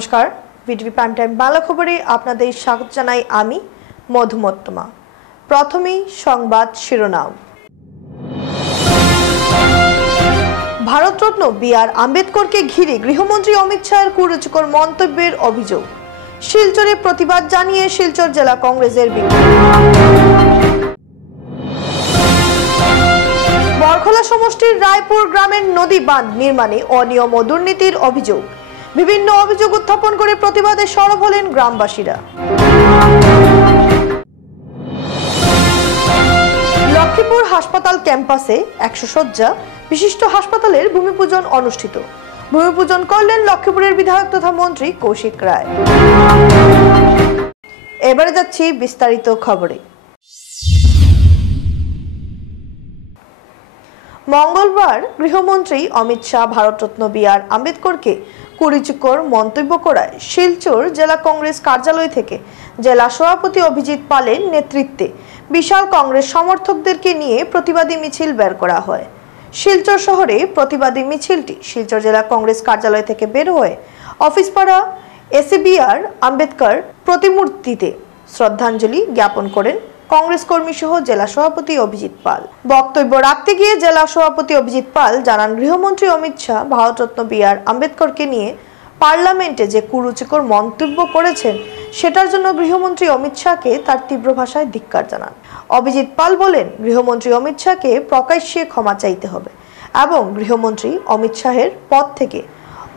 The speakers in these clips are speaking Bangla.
নমস্কার, বিটিভি প্রাইম টাইম বাংলা খবরে আপনাদের স্বাগত জানাই আমি মধুমত্তমা। প্রথমেই সংবাদ শিরোনাম। ভারতরত্ন বি.আর. আম্বেদকরকে ঘিরে গৃহমন্ত্রী অমিত শাহের কুরুচিকর মন্তব্যের অভিযোগ। শিলচরে প্রতিবাদ জানিয়ে শিলচর জেলা কংগ্রেসের বিক্ষোভ। বরখলা সমষ্টির রায়পুর গ্রামের নদী বাঁধ নির্মাণে অনিয়ম ও দুর্নীতির অভিযোগ। বিভিন্ন অভিযোগ উত্থাপন করে প্রতিবাদে সরব হলেন গ্রামবাসীরা। লক্ষ্মীপুর হাসপাতাল ক্যাম্পাসে 100 শয্যা বিশিষ্ট হাসপাতালের ভূমিপূজন অনুষ্ঠিত। ভূমিপূজন করলেন লক্ষ্মীপুরের বিধায়ক তথা মন্ত্রী কৌশিক রায়। এবারে যাচ্ছি বিস্তারিত খবরে। মঙ্গলবার গৃহমন্ত্রী অমিত শাহ ভারতরত্ন বি.আর. আম্বেদকরকে কুরুচিকর মন্তব্য করায় শিলচর জেলা কংগ্রেস কার্যালয় থেকে জেলা সভাপতি অভিজিৎ পালের নেতৃত্বে বিশাল কংগ্রেস সমর্থকদেরকে নিয়ে প্রতিবাদী মিছিল বের করা হয়। শিলচর শহরে প্রতিবাদী মিছিলটি শিলচর জেলা কংগ্রেস কার্যালয় থেকে বের হয়ে অফিসপাড়া বি.আর. আম্বেদকর প্রতিমূর্তিতে শ্রদ্ধাঞ্জলি জ্ঞাপন করেন কংগ্রেস কর্মী সহ জেলা সভাপতি অভিজিৎ পাল। বক্তব্য রাখতে গিয়ে জেলা সভাপতি অভিজিৎ পাল জানান, গৃহমন্ত্রী অমিত শাহ ভারতরত্ন বি.আর. আম্বেদকরকে নিয়ে পার্লামেন্টে যে কুরুচিকর মন্তব্য করেছেন সেটার জন্য গৃহমন্ত্রী অমিত শাহকে তার তীব্র ভাষায় ধিক্কার জানান। অভিজিৎ পাল বলেন, গৃহমন্ত্রী অমিত শাহকে প্রকাশ্যে ক্ষমা চাইতে হবে এবং গৃহমন্ত্রী অমিত শাহের পদ থেকে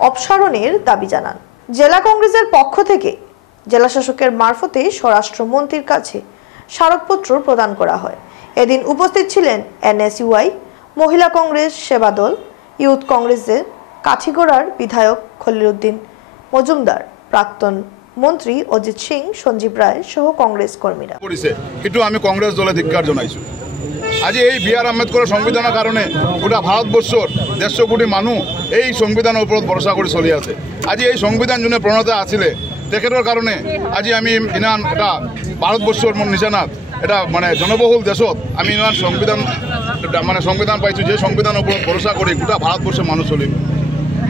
অপসারণের দাবি জানান। জেলা কংগ্রেসের পক্ষ থেকে জেলা শাসকের মারফতে স্বরাষ্ট্রমন্ত্রীর কাছে স্মারকপত্র প্রদান করা হয়। এদিন উপস্থিত ছিলেন এনএসইউআই, মহিলা কংগ্রেস, সেবাদল, ইউথ কংগ্রেসের কাঠিগড়ার বিধায়ক খলিলউদ্দিন মজুমদার, প্রাক্তন মন্ত্রী অজিত সিং, সঞ্জীব রায় সহ কংগ্রেস কর্মীরা। কিন্তু আমি কংগ্রেস দলে ধিক্কার জানাইছো। আজি এই বি.আর. আম্বেদকরের সংবিধানের কারণে গোটা ভারতবর্ষর 150 কোটি মানুষ এই সংবিধানের উপর ভরসা করে চলি আছে। আজি এই সংবিধান যোনে প্রণেতা আছিলে তেখেতৰ কারণে আজি আমি ইনান এটা ভারতবর্ষর নিশানাত এটা মানে জনবহুল দেশত আমি ইনান সংবিধান পাইছো, যে সংবিধানের উপর ভরসা করে গোটা ভারতবর্ষের মানুষ চলিব।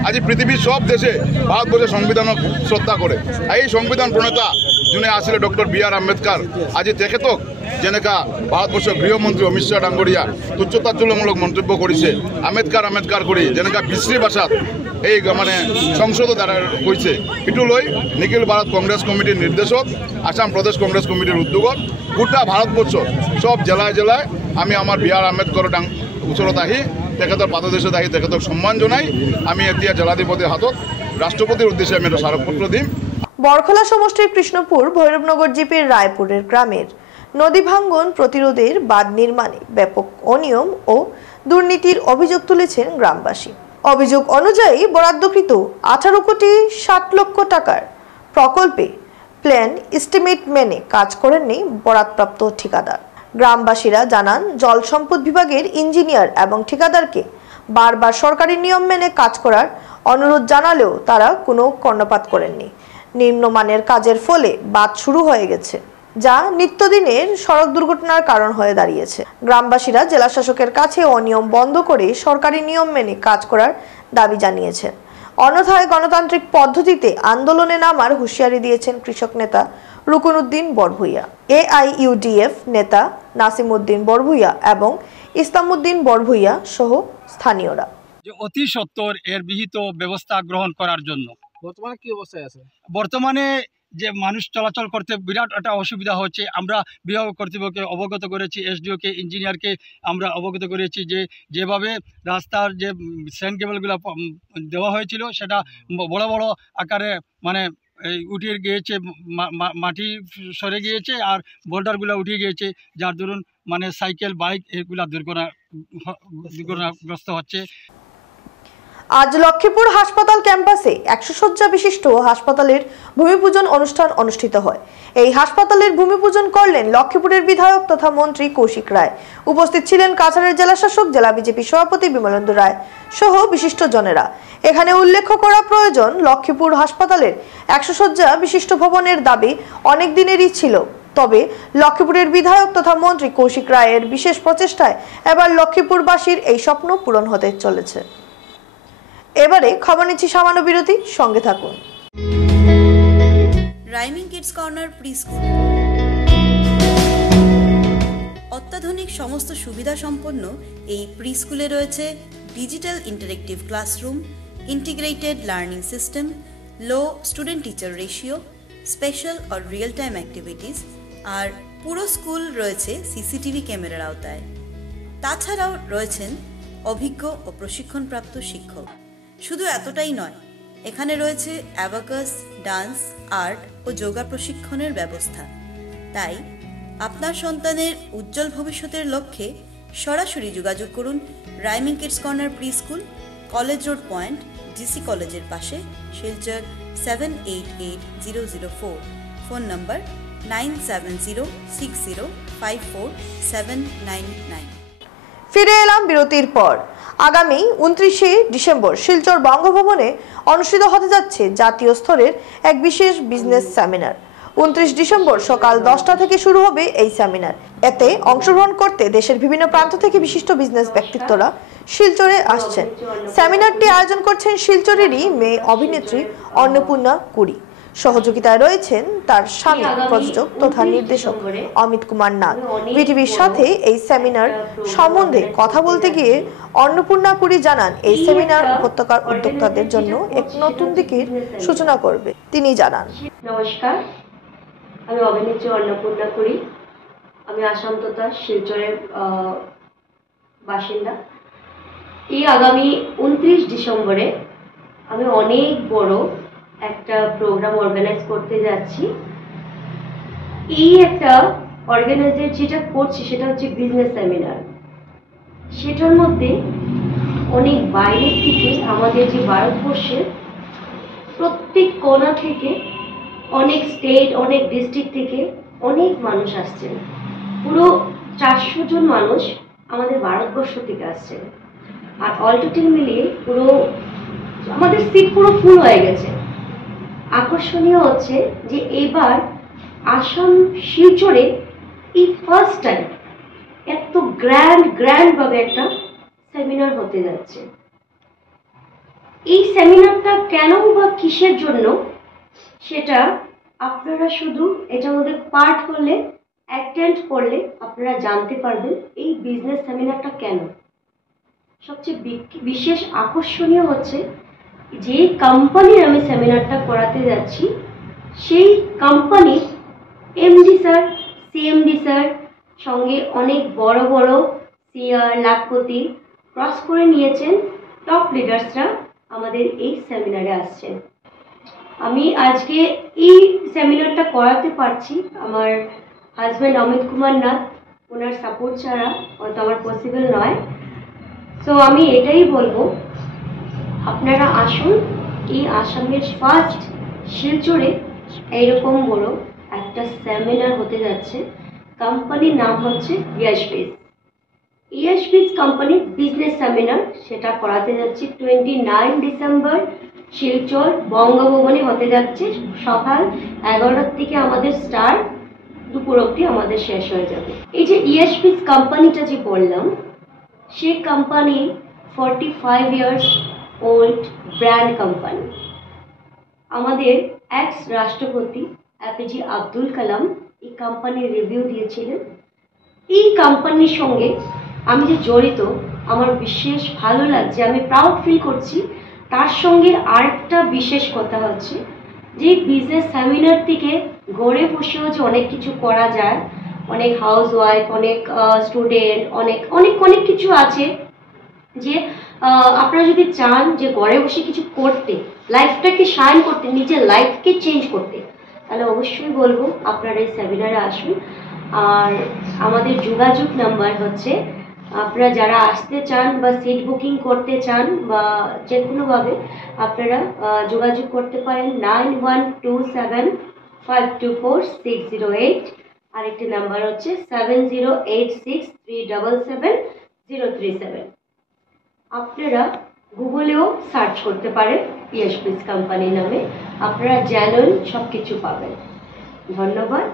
আজি পৃথিবীর সব দেশে ভারতবর্ষের সংবিধানক শ্রদ্ধা করে। এই সংবিধান প্রণেতা যোনে আছিলে ডক্টর বি.আর. আম্বেদকর, আজি তেখেতক যেনেকা ভারতবর্ষের গৃহমন্ত্রী অমিত শাহ ডাঙ্গরিয়া তুচ্ছতাচ্ছল্যমূলক মন্তব্য করেছে, আম্বেদকর করে যেনেকা বিশ্রী ভাষাত এই মানে সংসদ দ্বারা কৈছে, এটু লৈ নিখিল ভারত কংগ্রেস কমিটির নির্দেশত আসাম প্রদেশ কংগ্রেস কমিটির উদ্যোগত গোটা ভারতবর্ষ সব জেলায় জেলায় আমি আমার বি.আর. আম্বেদকর ওচৰত আহি তেখেতৰ পাদদেশত আহি তেখেতক সম্মান জনাই আমি এতিয়া জেলাধিপতিৰ হাতত রাষ্ট্রপতির উদ্দেশ্যে আমি একটা স্মারকপত্র দিম। বরখলা সমষ্টির কৃষ্ণপুর ভৈরবনগর জিপির রায়পুরের গ্রামের নদী ভাঙ্গন প্রতিরোধের বাঁধ নির্মাণে ব্যাপক অনিয়ম ও দুর্নীতির অভিযোগ তুলেছেন গ্রামবাসী। অভিযোগ অনুযায়ী বরাদ্দকৃত 18 কোটি 60 লক্ষ টাকার প্রকল্পে প্ল্যান এস্টিমেট মেনে কাজ করেননি বরাদ্দপ্রাপ্ত ঠিকাদার। গ্রামবাসীরা জানান, জল সম্পদ বিভাগের ইঞ্জিনিয়ার এবং ঠিকাদারকে বারবার সরকারি নিয়ম মেনে কাজ করার অনুরোধ জানালেও তারা কোনো কর্ণপাত করেননি। নিম্নমানের কাজের ফলে বাঁধ শুরু হয়ে গেছে, যা নিত্যদিনের সড়ক দুর্ঘটনার কারণ হয়ে দাঁড়িয়েছে। গ্রামবাসীরা জেলা শাসকের কাছে অনিয়ম বন্ধ করে সরকারি নিয়ম মেনে কাজ করার দাবি জানিয়েছেন। অন্যথায় গণতান্ত্রিক পদ্ধতিতে আন্দোলনে নামার হুঁশিয়ারি দিয়েছেন কৃষক নেতা রুকনউদ্দিন বড়ভুইয়া, AIUDF নেতা নাসিমউদ্দিন বড়ভুইয়া এবং ইসলামউদ্দিন বড়ভুইয়া সহ স্থানীয়রা। যে অতি সত্বর এর বিহিত ব্যবস্থা গ্রহণ করার জন্য। বর্তমানে কি অবস্থায় আছে? বর্তমানে যে মানুষ চলাচল করতে বিরাট একটা অসুবিধা হচ্ছে। আমরা বিভাগ কর্তৃপক্ষকে অবগত করেছি, SDO-কে, ইঞ্জিনিয়ারকে আমরা অবগত করেছি যে যেভাবে রাস্তার যে সেন্ট কেবলগুলো দেওয়া হয়েছিল সেটা বড় বড় আকারে মানে উঠিয়ে গিয়েছে, মাটি সরে গিয়েছে আর বোল্ডারগুলো উঠে গিয়েছে, যার দরুন মানে সাইকেল, বাইক এগুলা দুর্ঘটনাগ্রস্ত হচ্ছে। আজ লক্ষ্মীপুর হাসপাতাল ক্যাম্পাসে 100 শয্যা বিশিষ্ট হাসপাতালের ভূমিপূজন অনুষ্ঠান অনুষ্ঠিত হয়। এই হাসপাতালের ভূমিপূজন করলেন লক্ষ্মীপুরের বিধায়ক তথা মন্ত্রী কৌশিক রায়। উপস্থিত ছিলেন কাছাড়ের জেলা শাসক, জেলা বিজেপি সভাপতি বিমলেন্দু রায় সহ বিশিষ্ট জনেরা। এখানে উল্লেখ করা প্রয়োজন, লক্ষ্মীপুর হাসপাতালের 100 শয্যা বিশিষ্ট ভবনের দাবি অনেক দিনেরই ছিল। তবে লক্ষ্মীপুরের বিধায়ক তথা মন্ত্রী কৌশিক রায়ের বিশেষ প্রচেষ্টায় এবার লক্ষ্মীপুরবাসীর এই স্বপ্ন পূরণ হতে চলেছে। এবারে খবর নিচ্ছি সামান্য বিরতি, সঙ্গে থাকুন। Rhyming kids corner pre school অত্যাধুনিক সমস্ত সুবিধা সম্পন্ন এই প্রি স্কুলে রয়েছে digital interactive classroom, integrated learning system, low student teacher ratio, special আর রিয়েল টাইম অ্যাক্টিভিটিস, আর পুরো স্কুল রয়েছে সিসিটিভি ক্যামেরার আওতায়। তাছাড়াও রয়েছেন অভিজ্ঞ ও প্রশিক্ষণপ্রাপ্ত শিক্ষক। শুধু এতটাই নয়, এখানে রয়েছে অ্যাবাকাস, ডান্স, আর্ট ও যোগা প্রশিক্ষণের ব্যবস্থা। তাই আপনার সন্তানের উজ্জ্বল ভবিষ্যতের লক্ষ্যে সরাসরি যোগাযোগ করুন rhyming kids corner pre school, college road point, DC কলেজের পাশে, শিলচর 788004। ফোন নম্বর 9706054799। ফিরে এলাম বিরতির পর। আগামী 29শে ডিসেম্বর শিলচর বঙ্গভবনে অনুষ্ঠিত হতে যাচ্ছে জাতীয় স্তরের এক বিশেষ বিজনেস সেমিনার। 29 ডিসেম্বর সকাল 10টা থেকে শুরু হবে এই সেমিনার। এতে অংশগ্রহণ করতে দেশের বিভিন্ন প্রান্ত থেকে বিশিষ্ট বিজনেস ব্যক্তিত্বরা শিলচরে আসছেন। সেমিনারটি আয়োজন করছেন শিলচরেরই মেয়ে অভিনেত্রী অন্নপূর্ণা কুড়ি। সহযোগিতায় রয়েছেন তার স্বামী প্রযোজক তথা নির্দেশক অমিত কুমার নাথ। বিটিভির সাথে এই সেমিনার সম্বন্ধে কথা বলতে গিয়ে অন্নপূর্ণা কুড়ি জানান, এই সেমিনার উপত্যকার উদ্যোক্তাদের জন্য এক নতুন দিকের সূচনা করবে। তিনি জানান, নমস্কার, আমি অভিনেত্রী অন্নপূর্ণা কুড়ি। আমি আসাম তথা শিলচরের বাসিন্দা। এই আগামী 29 ডিসেম্বরে আমি অনেক বড় একটা প্রোগ্রাম অর্গানাইজ করতে যাচ্ছি। এই একটা অর্গানাইজার যেটা করছি সেটা হচ্ছে বিজনেস সেমিনার। সেটার মধ্যে অনেক বাইরের থেকে, আমাদের যে ভারতবর্ষের প্রত্যেক কোণা থেকে, অনেক স্টেট, অনেক ডিস্ট্রিক্ট থেকে অনেক মানুষ আসছেন। পুরো 400 জন মানুষ আমাদের ভারতবর্ষ থেকে আসছেন। আর অল টোটাল মিলিয়ে পুরো আমাদের সিট পুরো ফুল হয়ে গেছে। আকর্ষণীয় হচ্ছে যে এবার আসাম শিলচরে এই ফার্স্ট টাইম এত গ্র্যান্ড ভাবে একটা সেমিনার হতে যাচ্ছে। এই সেমিনারটা কেন বা কিসের জন্য সেটা আপনারা শুধু এটার মধ্যে পার্ট করলে, অ্যাটেন্ড করলে আপনারা জানতে পারবেন এই বিজনেস সেমিনারটা কেন। সবচেয়ে বিশেষ আকর্ষণীয় হচ্ছে যে কোম্পানির আমি সেমিনারটা করাতে যাচ্ছি, সেই কোম্পানির এমডি স্যার, সিএমডি স্যার, সঙ্গে অনেক বড় বড় সিআর, লাখপতি ক্রস করে নিয়েছেন টপ লিডার্সরা আমাদের এই সেমিনারে আসছেন। আমি আজকে এই সেমিনারটা করাতে পারছি আমার হাজব্যান্ড অমিত কুমার নাথ, ওনার সাপোর্ট ছাড়া হয়তো আমার পসিবল নয়। সো আমি এটাই বলবো, আপনারা আসুন। এই আসামের ফার্স্ট শিলচরে এইরকম বড় একটা সেমিনার হতে যাচ্ছে। কোম্পানির নাম হচ্ছে ইয়াশবিজ কোম্পানির বিজনেস সেমিনার। সেটা করাতে যাচ্ছি 29 ডিসেম্বর শিলচর বঙ্গভবনে হতে যাচ্ছে। সকাল 11টার থেকে আমাদের স্টার্ট, দুপুর অবধি আমাদের শেষ হয়ে যাবে। এই যে ইয়াশবিজ কোম্পানিটা যে বললাম, সেই company 45 years old brand company. আমাদের এক্স রাষ্ট্রপতি এপিজে আব্দুল কালাম এই কোম্পানির রিভিউ দিয়েছিলেন। এই কোম্পানির সঙ্গে আমি যে জড়িত, আমার বিশেষ ভালো লাগছে, আমি প্রাউড ফিল করছি। তার সঙ্গে আরেকটা বিশেষ কথা হচ্ছে যে বিজনেস সেমিনার থেকে ঘরে বসেও যে অনেক কিছু করা যায়, অনেক হাউস ওয়াইফ, অনেক স্টুডেন্ট, অনেক কিছু আছে যে আপনারা যদি চান যে ঘরে বসে কিছু করতে, লাইফটাকে শাইন করতে, নিজের লাইফকে চেঞ্জ করতে, তাহলে অবশ্যই বলবো আপনারা এই সেমিনারে আসুন। আর আমাদের যোগাযোগ নাম্বার হচ্ছে, আপনারা যারা আসতে চান বা সিট বুকিং করতে চান বা যে কোনোভাবে আপনারা যোগাযোগ করতে পারেন 9127524608। আরেকটি নাম্বার হচ্ছে 7086377037। আপনারা গুগলেও সার্চ করতে পারেন ইয়াশবিজ কোম্পানি নামে, আপনারা জানুন, সব কিছু পাবেন। ধন্যবাদ।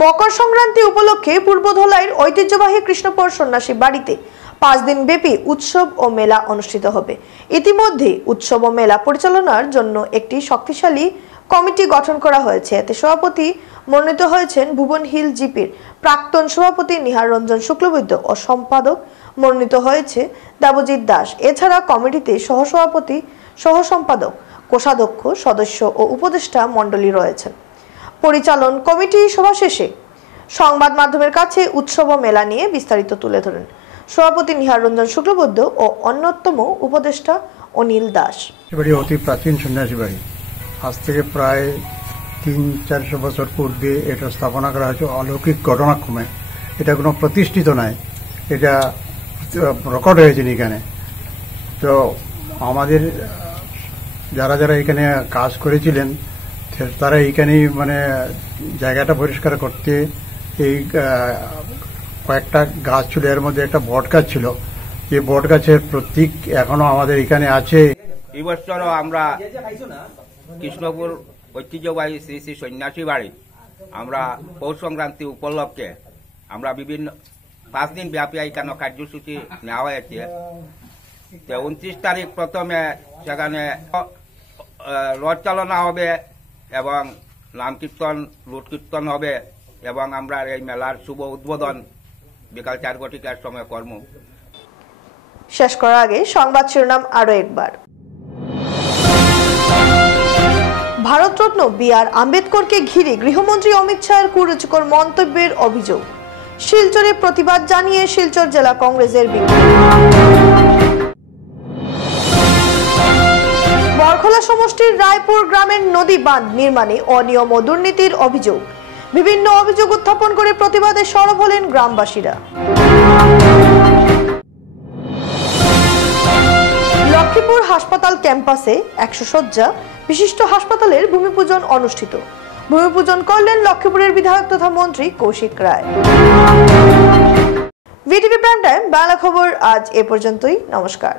মকর সংক্রান্তি উপলক্ষে পূর্বধলাইয়ের ঐতিহ্যবাহী কৃষ্ণপর সন্ন্যাসী বাড়িতে 5 দিন ব্যাপী উৎসব ও মেলা অনুষ্ঠিত হবে। ইতিমধ্যে উৎসব ও মেলা পরিচালনার জন্য একটি শক্তিশালী কমিটি গঠন করা হয়েছে। এতে সভাপতি মনোনীত হয়েছেন ভুবন হিল জিপির প্রাক্তন সভাপতি নিহার রঞ্জন শুক্লবৈদ্য ও সম্পাদক মনোনীত হয়েছে দেবজিৎ দাস। এছাড়া কমিটিতে সহসভাপতি, সহসম্পাদক, কোষাধ্যক্ষ, সদস্য ও উপদেষ্টা মণ্ডলী রয়েছেন। পরিচালন কমিটি সভা শেষে সংবাদ মাধ্যমের কাছে উৎসব মেলা নিয়ে বিস্তারিত তুলে ধরেন সভাপতি নিহার রঞ্জন শুক্লবৈদ্য ও অন্যতম উপদেষ্টা অনিল দাস। বাড়ি অতি প্রাচীন সন্ন্যাসী বাড়ি। আজ থেকে প্রায় 300-400 বছর পূর্বে এটা স্থাপনা করা হয়েছে অলৌকিক ঘটনাক্রমে। এটা কোনো প্রতিষ্ঠিত নয়, এটা রেকর্ড হয়েছে এখানে। তো আমাদের যারা যারা এখানে কাজ করেছিলেন তারা এইখানেই মানে জায়গাটা পরিষ্কার করতে এই কয়েকটা গাছ ছিল, এর মধ্যে একটা বট গাছ ছিল। এই বট গাছের প্রতীক এখনো আমাদের এখানে আছে। এই বছরও আমরা কৃষ্ণপুর ঐতিহ্যবাহী শ্রী শ্রী সন্ন্যাসী বাড়ি আমরা পৌষ সংক্রান্তি উপলক্ষে আমরা বিভিন্ন 5 দিন ব্যাপী এখানে কার্যসূচি নেওয়া হয়েছে। 29 তারিখ প্রথমে সেখানে রথ চালনা হবে এবং নাম কীর্তন, লুট কীর্তন হবে এবং আমরা এই মেলার শুভ উদ্বোধন বিকাল 4 ঘটিকার সময় কর্ম শেষ করার আগে সংবাদ শিরোনাম আরো একবার। ভারতরত্ন বি.আর. আম্বেদকরকে ঘিরে গৃহমন্ত্রী অমিত শাহের কুরুচিকর মন্তব্যের অভিযোগ। শিলচরে প্রতিবাদ জানিয়ে শিলচর জেলা কংগ্রেসের বিক্ষোভ। বরখলা সমষ্টির রায়পুর গ্রামের নদী বাঁধ নির্মাণে অনিয়ম ও দুর্নীতির অভিযোগ। বিভিন্ন অভিযোগ উত্থাপন করে প্রতিবাদে সরব হলেন গ্রামবাসীরা। লক্ষ্মীপুর হাসপাতাল ক্যাম্পাসে 100 শয্যা বিশিষ্ট হাসপাতালের ভূমিপূজন অনুষ্ঠিত। ভূমিপূজন করলেন লক্ষ্মীপুরের বিধায়ক তথা মন্ত্রী কৌশিক রায়। ভিটিভি প্রাইম টাইম বাংলা খবর আজ এ পর্যন্তই। নমস্কার।